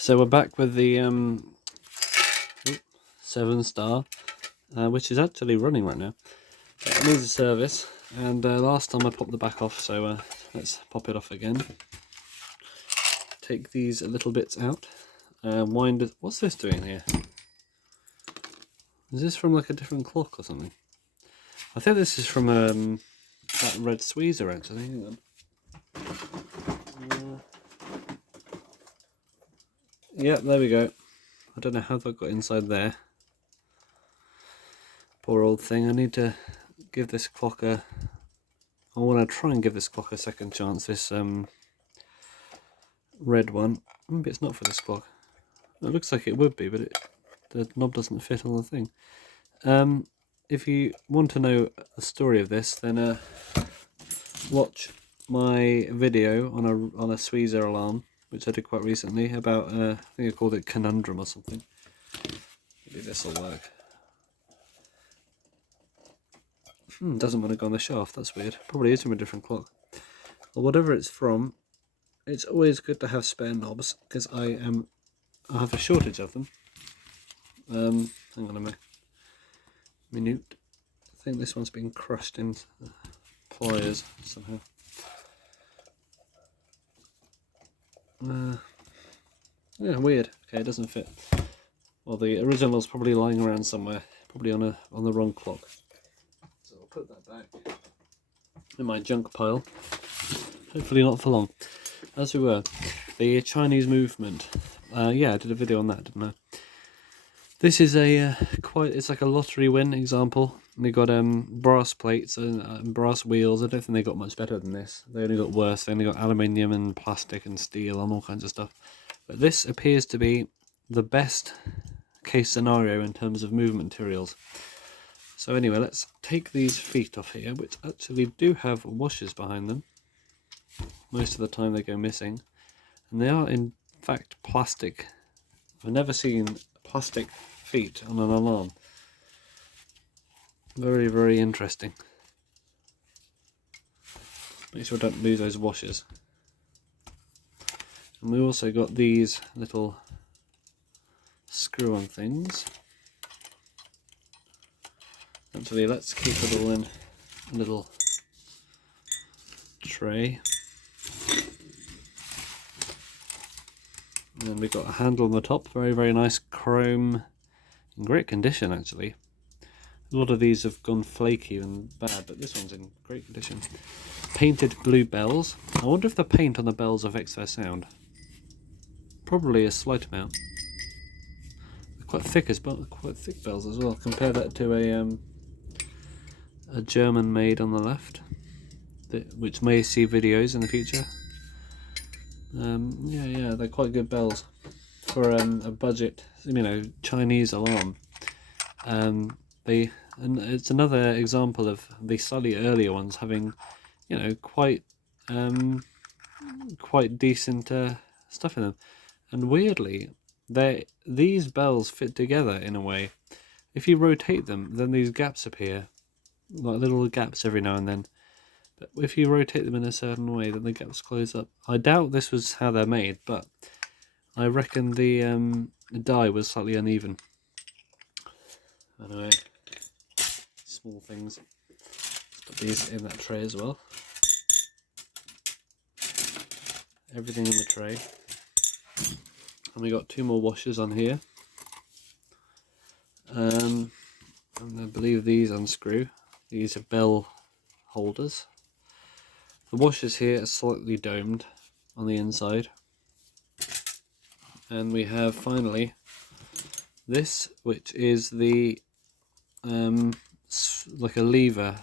So we're back with the 7-star, which is actually running right now. It needs a service, and last time I popped the back off, so let's pop it off again. Take these little bits out. Wind it. What's this doing here? Is this from like a different clock or something? I think this is from that red tweezer actually. Hang on. Yeah, there we go. I don't know how that got inside there. Poor old thing. I need to give this clock I want to try and give this clock a second chance. This red one. Maybe it's not for this clock. It looks like it would be, but the knob doesn't fit on the thing. If you want to know the story of this, then watch my video on a tweezer alarm, which I did quite recently, about I think I called it Conundrum or something. Maybe this will work. Doesn't want to go on the shaft. That's weird. Probably is from a different clock. Or whatever it's from. It's always good to have spare knobs because I have a shortage of them. Hang on a minute. I think this one's been crushed into pliers somehow. Yeah, weird. Okay, it doesn't fit. Well, the original's probably lying around somewhere, probably on the wrong clock. So I'll put that back in my junk pile. Hopefully not for long. As we were, the Chinese movement. Yeah, I did a video on that, didn't I? This is it's like a lottery win example. They got brass plates and brass wheels. I don't think they got much better than this. They only got worse. They only got aluminium and plastic and steel and all kinds of stuff. But this appears to be the best case scenario in terms of movement materials. So anyway, let's take these feet off here, which actually do have washers behind them. Most of the time they go missing. And they are in fact plastic. I've never seen plastic feet on an alarm. Very, very interesting. Make sure I don't lose those washers. And we also got these little screw-on things. Actually, let's keep it all in a little tray. And then we've got a handle on the top, very, very nice chrome, in great condition actually. A lot of these have gone flaky and bad, but this one's in great condition. Painted blue bells. I wonder if the paint on the bells affects their sound. Probably a slight amount. They're quite thick quite thick bells as well. Compare that to a German made on the left, which may see videos in the future. Yeah, they're quite good bells for a budget, Chinese alarm. And it's another example of the slightly earlier ones having, quite decent stuff in them. And weirdly, these bells fit together in a way. If you rotate them, then these gaps appear, like little gaps every now and then. But if you rotate them in a certain way, then the gaps close up. I doubt this was how they're made, but I reckon the die was slightly uneven. Anyway, small things. Let's put these in that tray as well. Everything in the tray. And we got 2 more washers on here. And I believe these unscrew. These are bell holders. The washers here are slightly domed on the inside. And we have finally this, which is the like a lever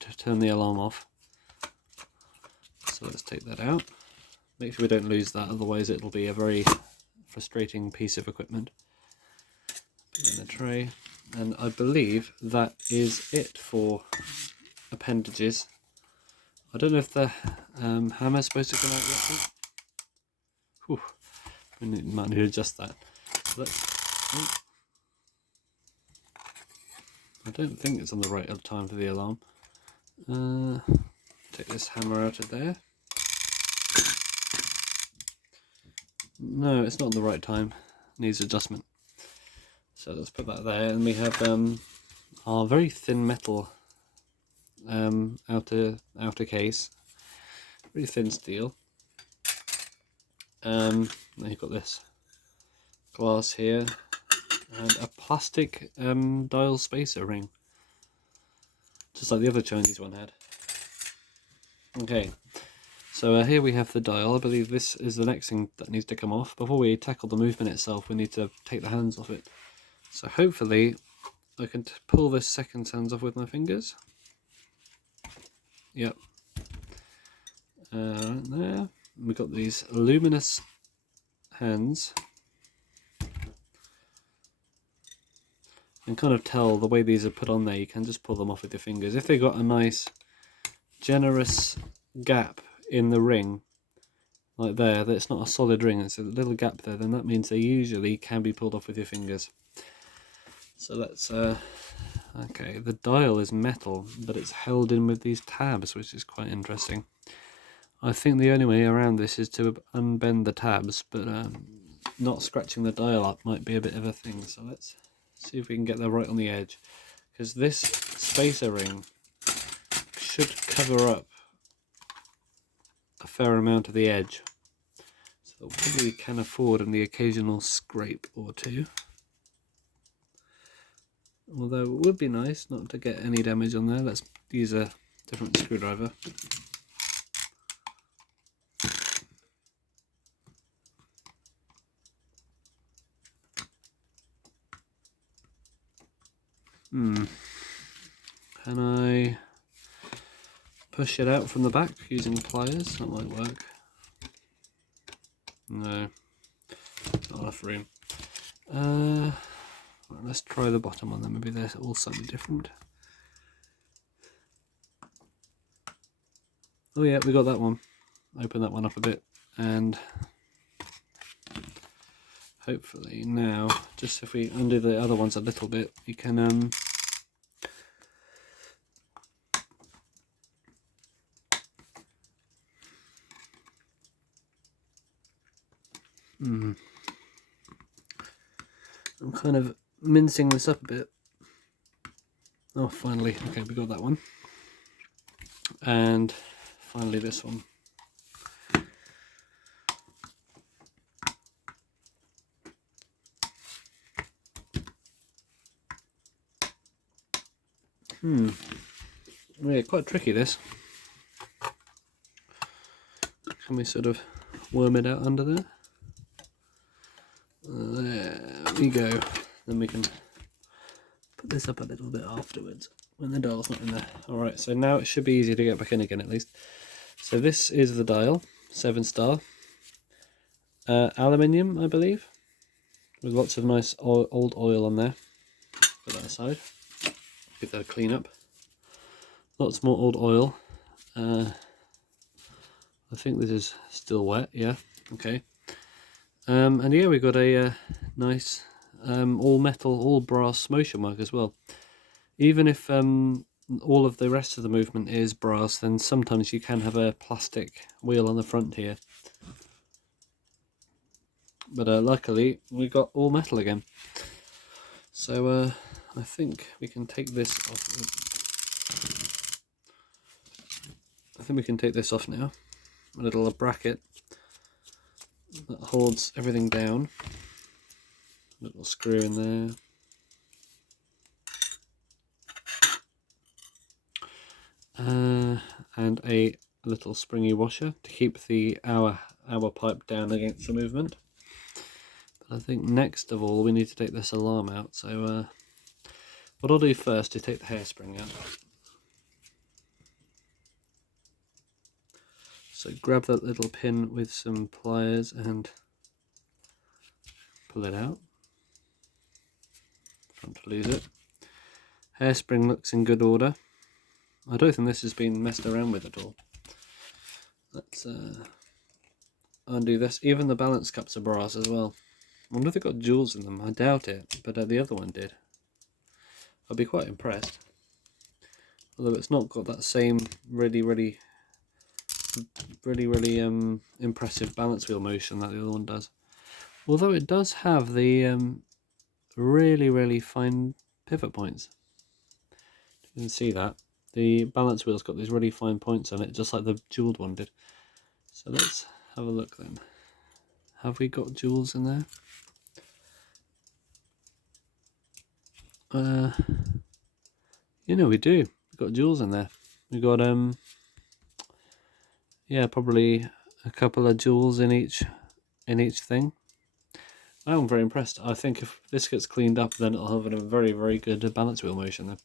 to turn the alarm off. So let's take that out. Make sure we don't lose that, otherwise it'll be a very frustrating piece of equipment. Put it in a tray. And I believe that is it for appendages. I don't know if the hammer's supposed to come out yet. Whew. We might need to adjust that. I don't think it's on the right time for the alarm. Take this hammer out of there. no, it's not the right time. Needs adjustment. So let's put that there, and we have our very thin metal outer case, very thin steel. Then you've got this glass here, and a plastic dial spacer ring, just like the other Chinese one had. Okay, so here we have the dial. I believe this is the next thing that needs to come off. Before we tackle the movement itself, we need to take the hands off it. So hopefully I can pull this second hands off with my fingers. Yep. There. We've got these luminous hands. And kind of tell the way these are put on there, you can just pull them off with your fingers. If they got a nice generous gap in the ring, like there, that it's not a solid ring, it's a little gap there, then that means they usually can be pulled off with your fingers. So that's okay, the dial is metal, but it's held in with these tabs, which is quite interesting. I think the only way around this is to unbend the tabs, but not scratching the dial up might be a bit of a thing. So let's see if we can get that right on the edge, because this spacer ring should cover up a fair amount of the edge, so probably can afford an occasional scrape or two. Although it would be nice not to get any damage on there. Let's use a different screwdriver. Can I push it out from the back using pliers? That might work. No, not enough room. Right, let's try the bottom one then. Maybe they're all slightly different. Oh yeah, we got that one. Open that one up a bit, and hopefully now, just if we undo the other ones a little bit, you can I'm kind of mincing this up a bit. Oh, finally. Okay, we got that one. And finally this one. Yeah, quite tricky this. Can we sort of worm it out under there? There we go. Then we can put this up a little bit afterwards when the dial's not in there. Alright, so now it should be easy to get back in again at least. So this is the dial, 7-star. Aluminium, I believe, with lots of nice old oil on there. Put that aside. Give that a clean up. Lots more old oil. I think this is still wet, yeah, okay. And yeah, we've got a nice all metal, all brass motion mark as well. Even if all of the rest of the movement is brass, then sometimes you can have a plastic wheel on the front here. But luckily we got all metal again. So I think we can take this off. I think we can take this off now. A little bracket that holds everything down. A little screw in there. And a little springy washer to keep the hour pipe down against the movement. But I think next of all we need to take this alarm out. So what I'll do first is take the hairspring out. So grab that little pin with some pliers and pull it out. Don't lose it. Hairspring looks in good order. I don't think this has been messed around with at all. Let's undo this. Even the balance cups are brass as well. I wonder if they've got jewels in them. I doubt it, but the other one did. I'd be quite impressed. Although it's not got that same really impressive balance wheel motion that the other one does. Although it does have the really fine pivot points. You can see that. The balance wheel's got these really fine points on it, just like the jeweled one did. So let's have a look then. Have we got jewels in there? You know we do. We've got jewels in there. We've got yeah, probably a couple of jewels in each thing. I'm very impressed. I think if this gets cleaned up, then it'll have a very good balance wheel motion then.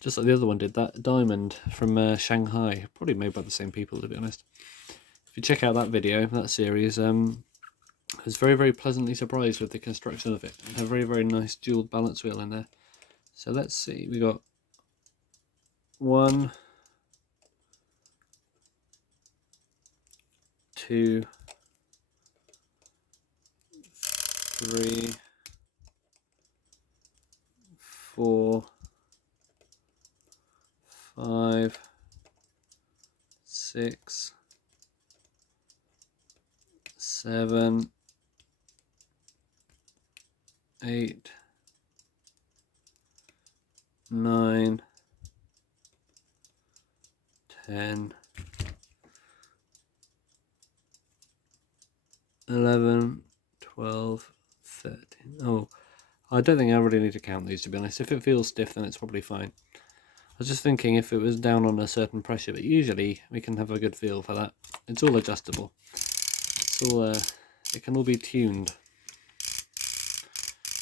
Just like the other one did. That diamond from Shanghai, probably made by the same people, to be honest. If you check out that video, that series, I was very pleasantly surprised with the construction of it. A very nice jeweled balance wheel in there. So let's see, we got 1, 2, 3, 4, 5, 6, 7, 8, 9, 10, 11, 12, 13. Oh, I don't think I really need to count these, to be honest. If it feels stiff, then it's probably fine. I was just thinking if it was down on a certain pressure, but usually we can have a good feel for that. It's all adjustable. It's all, it can all be tuned.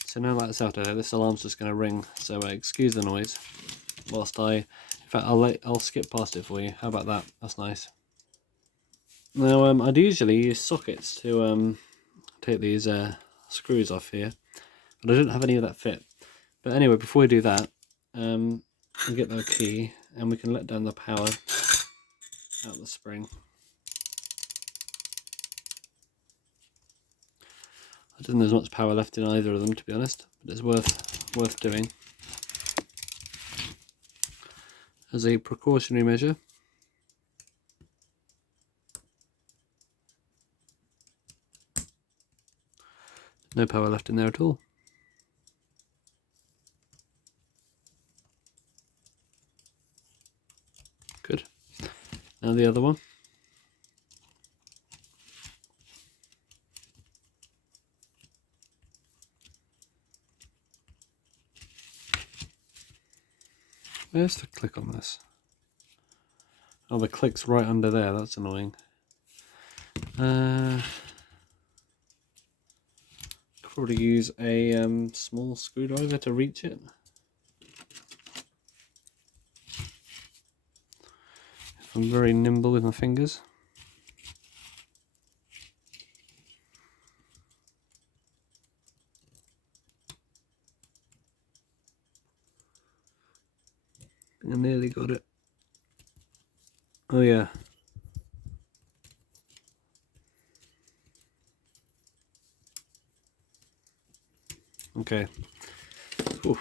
So now that's out of there, this alarm's just going to ring, so excuse the noise. Whilst in fact, I'll skip past it for you. How about that? That's nice. Now, I'd usually use sockets to take these screws off here, but I didn't have any of that fit. But anyway, before we do that, we'll get the key and we can let down the power out the spring. I don't think there's much power left in either of them, to be honest, but it's worth doing as a precautionary measure. No power left in there at all. Good. Now the other one. Where's the click on this? Oh, the click's right under there. That's annoying. Could probably use a small screwdriver to reach it. I'm very nimble with my fingers. I nearly got it. Oh yeah. Okay. Oof.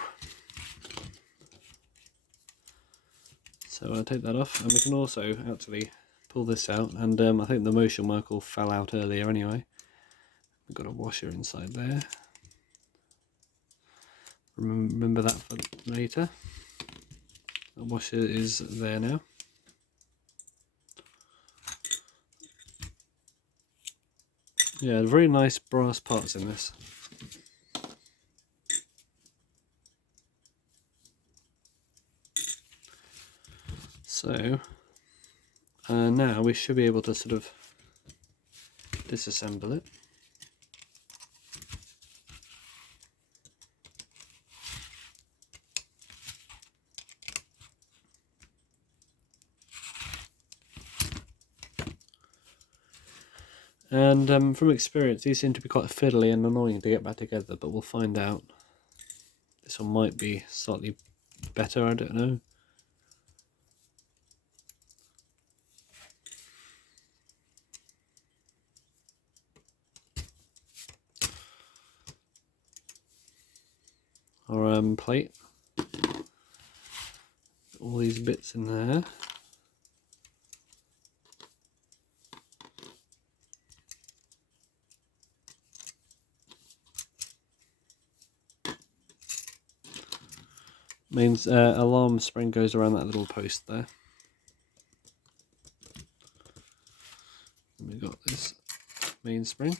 So I'll take that off, and we can also actually pull this out, and I think the motion work all fell out earlier anyway. We've got a washer inside there. Remember that for later. The washer is there now. Yeah, very nice brass parts in this. So now we should be able to sort of disassemble it. And from experience, these seem to be quite fiddly and annoying to get back together, but we'll find out. This one might be slightly better, I don't know. Our plate. All these bits in there. Means alarm spring goes around that little post there. And we've got this main spring.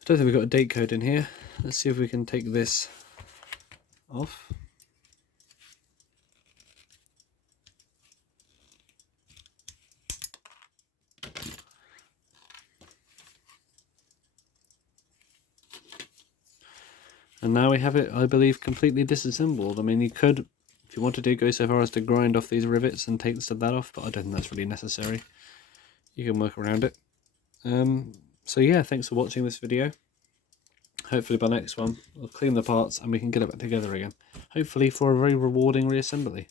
I don't think we've got a date code in here. Let's see if we can take this off. And now we have it, I believe, completely disassembled. I mean, you could, if you wanted to, go so far as to grind off these rivets and take that off, but I don't think that's really necessary. You can work around it. So yeah, thanks for watching this video. Hopefully by next one, I'll clean the parts and we can get it back together again. Hopefully for a very rewarding reassembly.